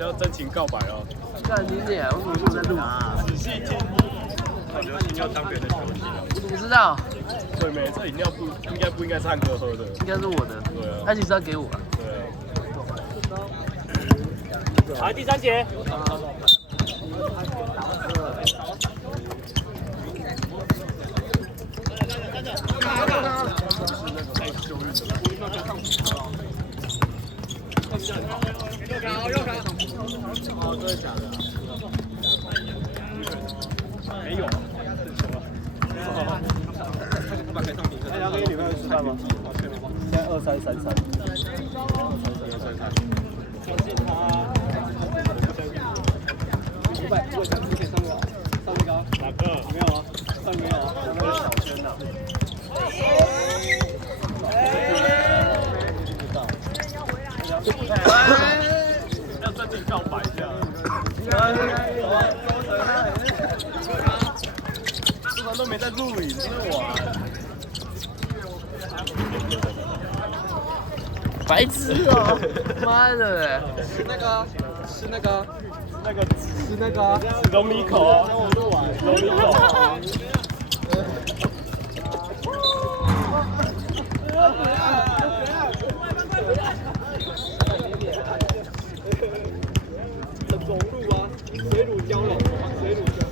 要真情告白哦。干你脸！我怎么不在录？仔细听，感觉你要当别人的球星了。我怎么知道？对没？这饮料不应该是汉哥喝的，应该是我的。对啊。他其实要给我啊。对啊。好，第3节。哦，真的假的？没有。哎，要跟女朋友吃饭吗？现在2333。500，如果想之前上过，上最高。哪个？没有啊，上没有啊，上那个小圈的。要真情告白一下。这场都没在录影，真的玩。白痴哦！妈的！吃那个，龙米口啊，让我录完，龙米口。融入啊，水乳交融，水乳交融。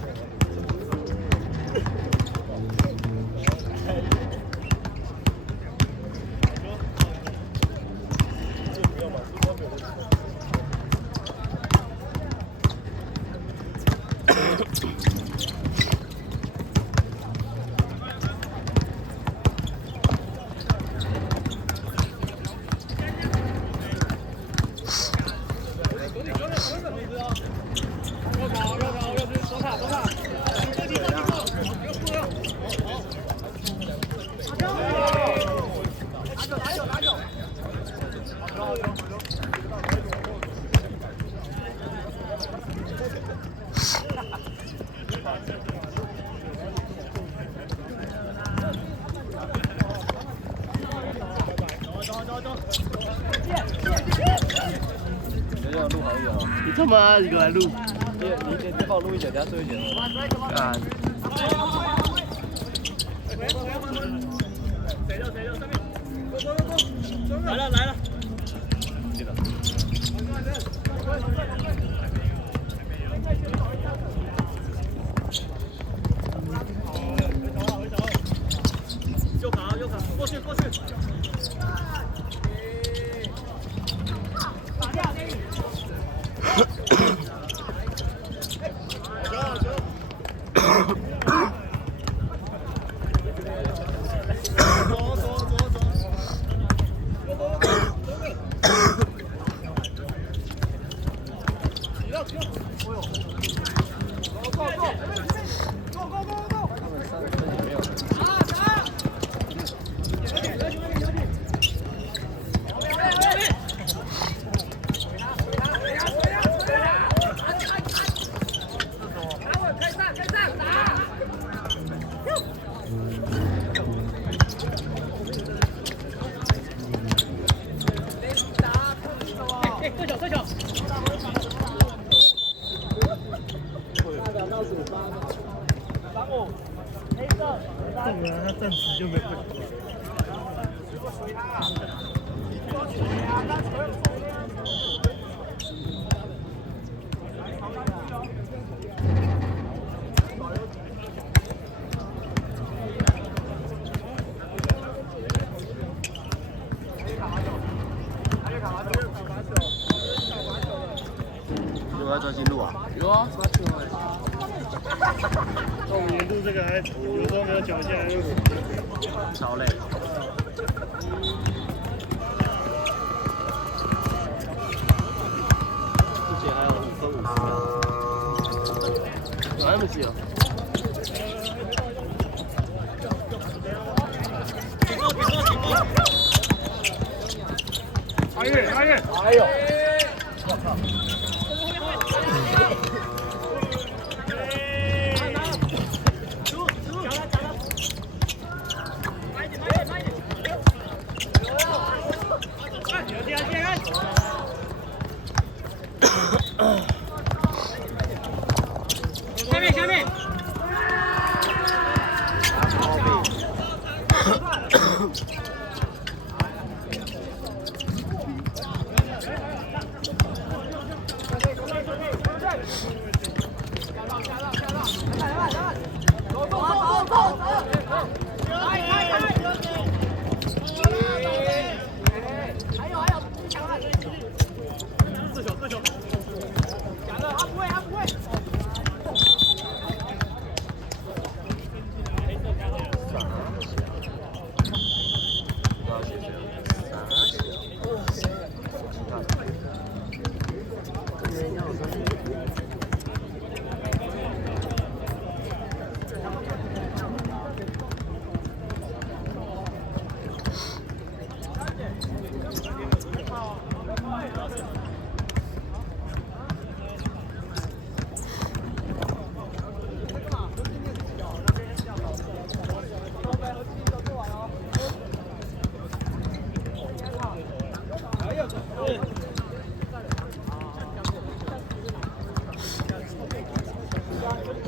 你他妈一个来录！你帮我录一点，等下做一点。啊！来了来了。记得。右卡右卡，过去过去。他暂时就没会。有要专心录啊？有啊，我们录这个还有时候没有脚下来录，超累。目前还有5分50秒。还没去啊？阿月阿月，哎呦！我靠！慢点，慢点，慢点。下面下面。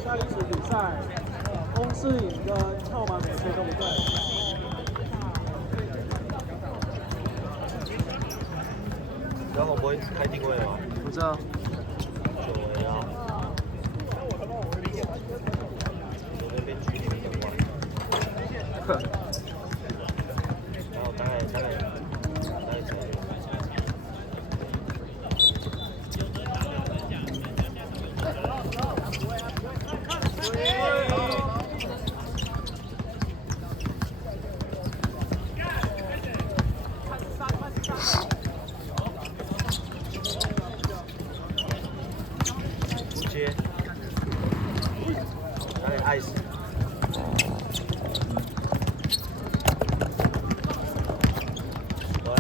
下一次比赛，翁世颖跟臭马美穗都不在。然后不会开定位吗？不知道。久违啊。我那边距离很远。然后大概才。接，哪里爱死？喂，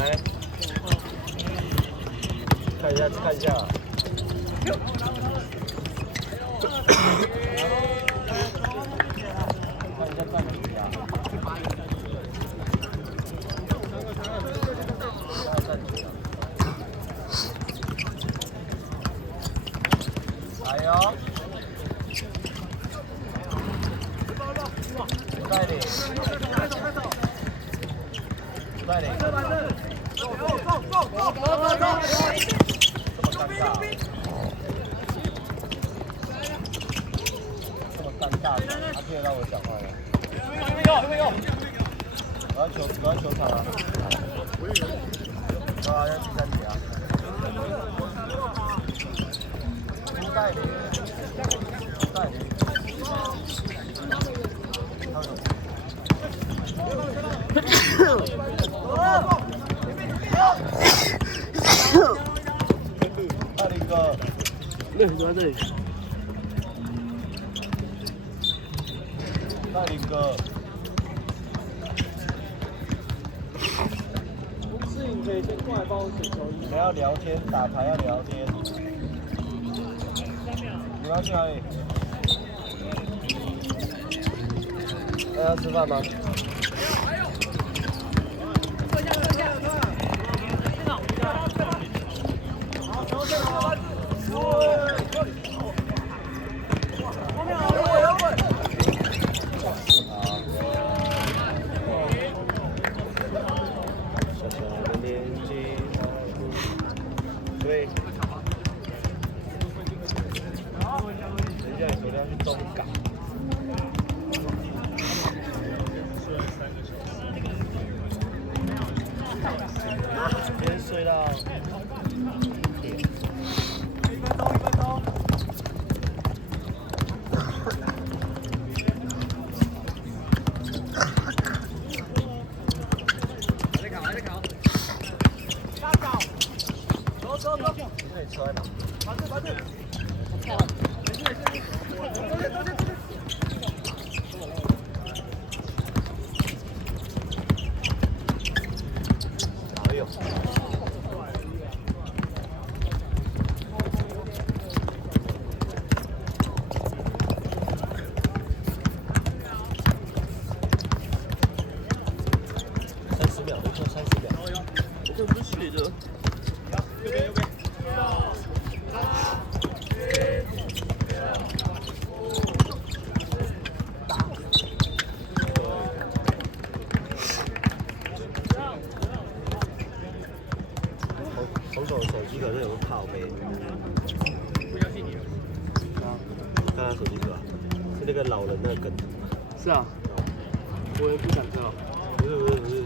看一下，看一下。来哟！带领，带领，这么尴尬，他听得到我讲话了。我要球场啊！要第三节啊！带领，带领，带领哥，坐在这里。带领哥，翁世颖可以先过来帮我选球衣。你们要聊天，打牌要聊天。你们要去哪里？要吃饭吗？对。人家昨天去东港。今天睡到1点。1分钟。还在考。下脚。走。你可以车在哪？把这。哪有？30秒，就30秒。这不是水的。右边。红总的手机可能有个靠背。不相信你了。啊，看他手机是吧？是那个老人那个梗。是啊，我也不敢知道。不是。